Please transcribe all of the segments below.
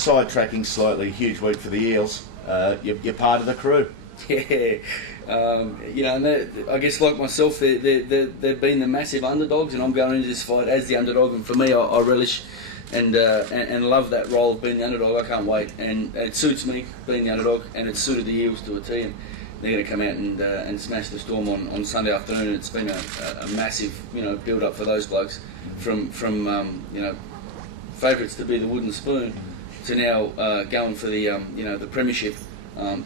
sidetracking slightly, huge week for the Eels. You're part of the crew. Yeah, and I guess like myself, they've been the massive underdogs, and I'm going into this fight as the underdog. And for me, I relish and love that role of being the underdog. I can't wait, and it suits me being the underdog, and it suited the Eels to a T. And they're going to come out and smash the Storm on Sunday afternoon. And it's been a massive build up for those blokes from favourites to be the wooden spoon to now going for the premiership.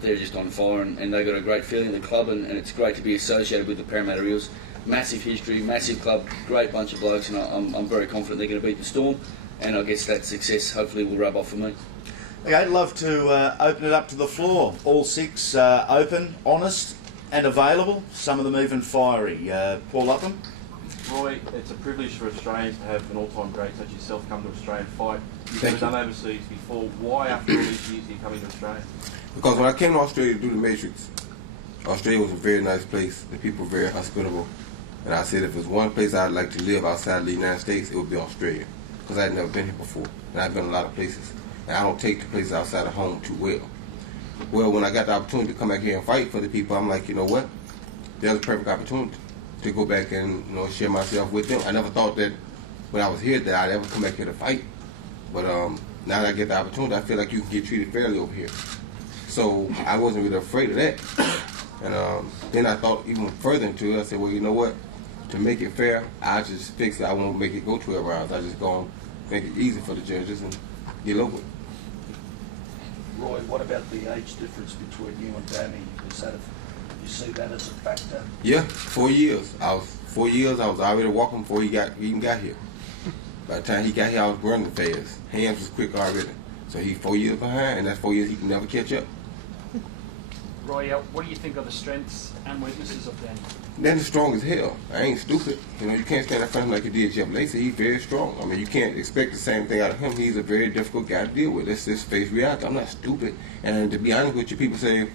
They're just on fire, and they've got a great feeling in the club, and it's great to be associated with the Parramatta Eels. Massive history, massive club, great bunch of blokes, and I'm very confident they're going to beat the Storm, and I guess that success hopefully will rub off for me. Okay, I'd love to open it up to the floor. All six open, honest and available, some of them even fiery. Paul Upham? Roy, it's a privilege for Australians to have an all-time great such as yourself come to Australia and fight. You've done overseas before. Why, after all these years, are you coming to Australia? Because when I came to Australia to do the Matrix, Australia was a very nice place. The people were very hospitable. And I said if there's one place I'd like to live outside of the United States, it would be Australia. Because I'd never been here before. And I've been a lot of places. And I don't take the places outside of home too well. Well, when I got the opportunity to come back here and fight for the people, I'm like, you know what? There's a perfect opportunity to go back and share myself with them. I never thought that when I was here that I'd ever come back here to fight. But now that I get the opportunity, I feel like you can get treated fairly over here. So I wasn't really afraid of that. And then I thought even further into it. I said, well, you know what? To make it fair, I just fix it. I won't make it go 12 rounds. I just go and make it easy for the judges and get over it. Roy, what about the age difference between you and Danny? You see that as a factor? Yeah, 4 years. I was already walking before he even got here. By the time he got here, I was running fast. Hands was quick already. So he's 4 years behind, and that's 4 years he can never catch up. Roy, what do you think are the strengths and weaknesses of Danny? Danny's strong as hell. I ain't stupid. You can't stand in front of him like you did Jeff Lacey. He's very strong. I mean, you can't expect the same thing out of him. He's a very difficult guy to deal with. Let's just face reality. I'm not stupid. And to be honest with you, people say,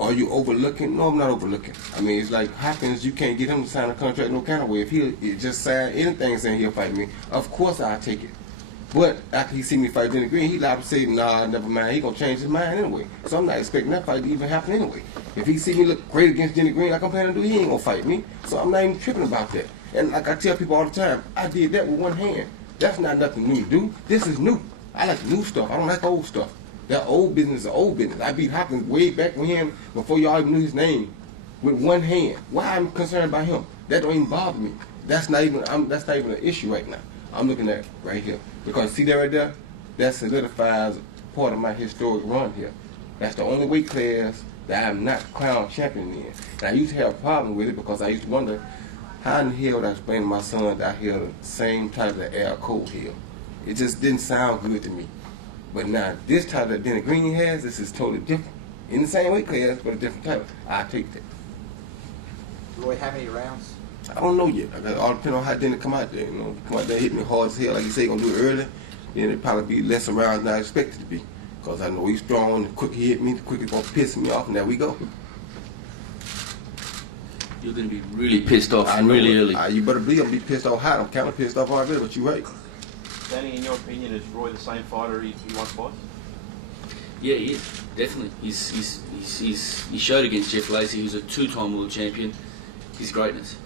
are you overlooking? No, I'm not overlooking. I mean, it's like Hopkins, you can't get him to sign a contract no kind of way. If he just sign anything saying he'll fight me, of course I'll take it. But after he see me fight Dennis Green, he liable to say, nah, never mind, he gonna change his mind anyway. So I'm not expecting that fight to even happen anyway. If he see me look great against Dennis Green like I'm planning to do, he ain't gonna fight me. So I'm not even tripping about that. And like I tell people all the time, I did that with one hand. That's not nothing new to do. This is new. I like new stuff. I don't like old stuff. That old business is old business. I beat Hopkins way back with him before y'all even knew his name with one hand. Why I'm concerned about him? That don't even bother me. That's not even an issue right now. I'm looking at right here. Because see that right there? That solidifies part of my historic run here. That's the only weight class that I'm not crown champion in. And I used to have a problem with it because I used to wonder how in the hell would I explain to my son that I held the same type of air code here. It just didn't sound good to me. But now this type that Dennis Green has, this is totally different. In the same weight class, but a different type. I take that. Roy, how many rounds? I don't know yet. I got all depend on how Dennis come out there. Come out there, hit me hard as hell, like you say, gonna do it early. Then it probably be less rounds than I expected to be, because I know he's strong. The quicker he hit me, the quicker he's gonna piss me off, and there we go. You're gonna be really pissed off really early. You better believe I'm gonna be pissed off hot. I'm kind of pissed off already, but you're right. Danny, in your opinion, is Roy the same fighter he once was? Yeah, he is, definitely. He showed against Jeff Lacey, who's a two-time world champion, his greatness.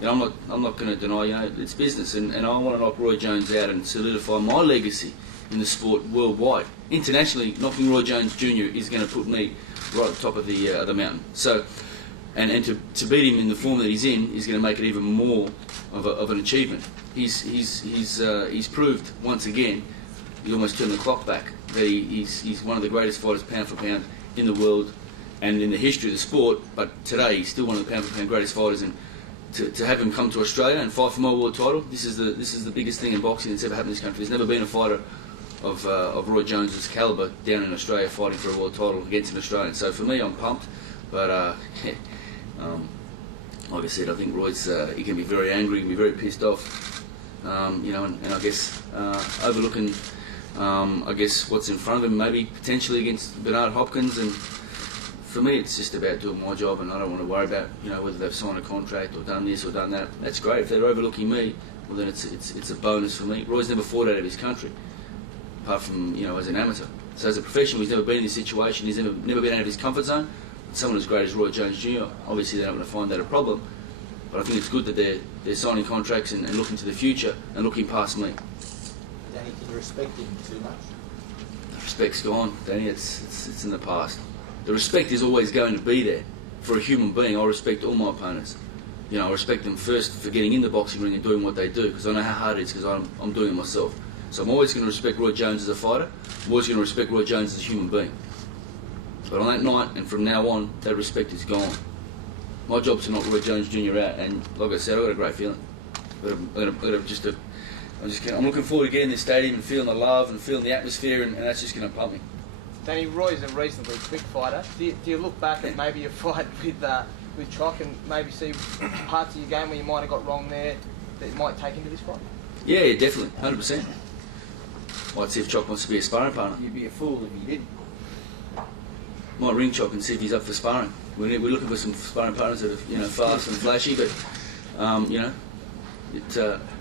I'm not going to deny, it's business, and I want to knock Roy Jones out and solidify my legacy in the sport worldwide. Internationally, knocking Roy Jones Jr. is going to put me right at the top of the mountain. So, and to beat him in the form that he's in is going to make it even more of an achievement. He's proved once again, he almost turned the clock back, that he's one of the greatest fighters pound for pound in the world and in the history of the sport. But today he's still one of the pound for pound greatest fighters, and to have him come to Australia and fight for my world title, this is the biggest thing in boxing that's ever happened in this country. There's never been a fighter of Roy Jones's calibre down in Australia fighting for a world title against an Australian. So for me, I'm pumped. But like I said, I think Roy's he can be very angry, he can be very pissed off, and I guess overlooking I guess what's in front of him, maybe potentially against Bernard Hopkins. And for me, it's just about doing my job, and I don't want to worry about whether they've signed a contract or done this or done that. That's great. If they're overlooking me, well then it's a bonus for me. Roy's never fought out of his country. apart from as an amateur. So as a professional, he's never been in this situation. He's never been out of his comfort zone. Someone as great as Roy Jones Jr., obviously they're not going to find that a problem. But I think it's good that they're signing contracts and looking to the future and looking past me. Danny, can you respect him too much? The respect's gone, Danny. It's in the past. The respect is always going to be there. For a human being, I respect all my opponents. I respect them first for getting in the boxing ring and doing what they do, because I know how hard it is, because I'm doing it myself. So I'm always going to respect Roy Jones as a fighter. I'm always going to respect Roy Jones as a human being. But on that night, and from now on, that respect is gone. My job's to knock Roy Jones Jr. out, and like I said, I've got a great feeling. I'm looking forward to getting in this stadium and feeling the love and feeling the atmosphere, and that's just going to pump me. Danny, Roy's a reasonably quick fighter. Do you look back at maybe a fight with Chock and maybe see parts of your game where you might have got wrong there that might take into this fight? Yeah, definitely, 100%. Might see if Chock wants to be a sparring partner. You'd be a fool if you didn't. Might ring Chock and see if he's up for sparring. We're looking for some sparring partners that are fast and flashy, but you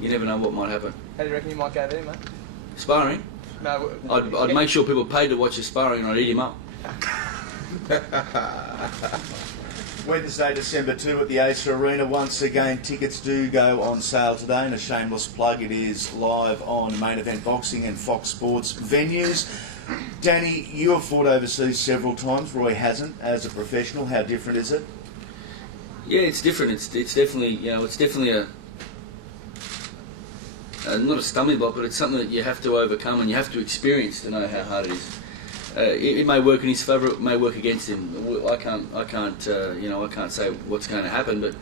never know what might happen. How do you reckon you might go there, mate? Sparring? No, I'd make sure people paid to watch the sparring, and I'd eat him up. Wednesday, December 2 at the Acer Arena. Once again, tickets do go on sale today, and a shameless plug, it is live on Main Event Boxing and Fox Sports venues. Danny, you have fought overseas several times. Roy hasn't. As a professional, how different is it? Yeah, it's different. It's definitely not a stumbling block, but it's something that you have to overcome and you have to experience to know how hard it is. It may work in his favour, it may work against him. I can't say what's going to happen, but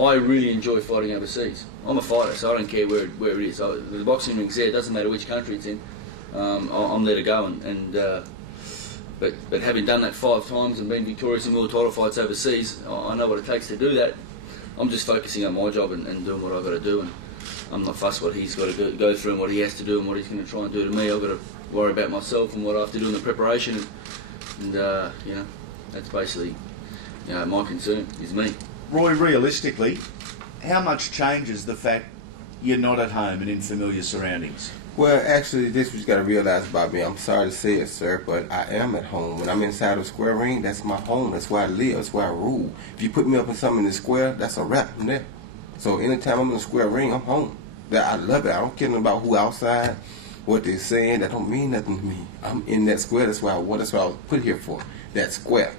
I really enjoy fighting overseas. I'm a fighter, so I don't care where it is. The boxing ring's there. It doesn't matter which country it's in. I'm there to go, but having done that 5 times and been victorious in world title fights overseas, I know what it takes to do that. I'm just focusing on my job and doing what I've got to do, and I'm not fussed what he's got to go through and what he has to do and what he's going to try and do to me. I've got to worry about myself and what I have to do in the preparation, and that's basically my concern is me. Roy, realistically, how much changes the fact you're not at home and in familiar surroundings? Well, actually, this is what you got to realize about me. I'm sorry to say it, sir, but I am at home. When I'm inside of square ring, that's my home. That's where I live. That's where I rule. If you put me up in something in the square, that's a wrap from there. So anytime I'm in the square ring, I'm home. I love it. I don't care about who outside, what they're saying. That don't mean nothing to me. I'm in that square. That's what I was put here for. That square.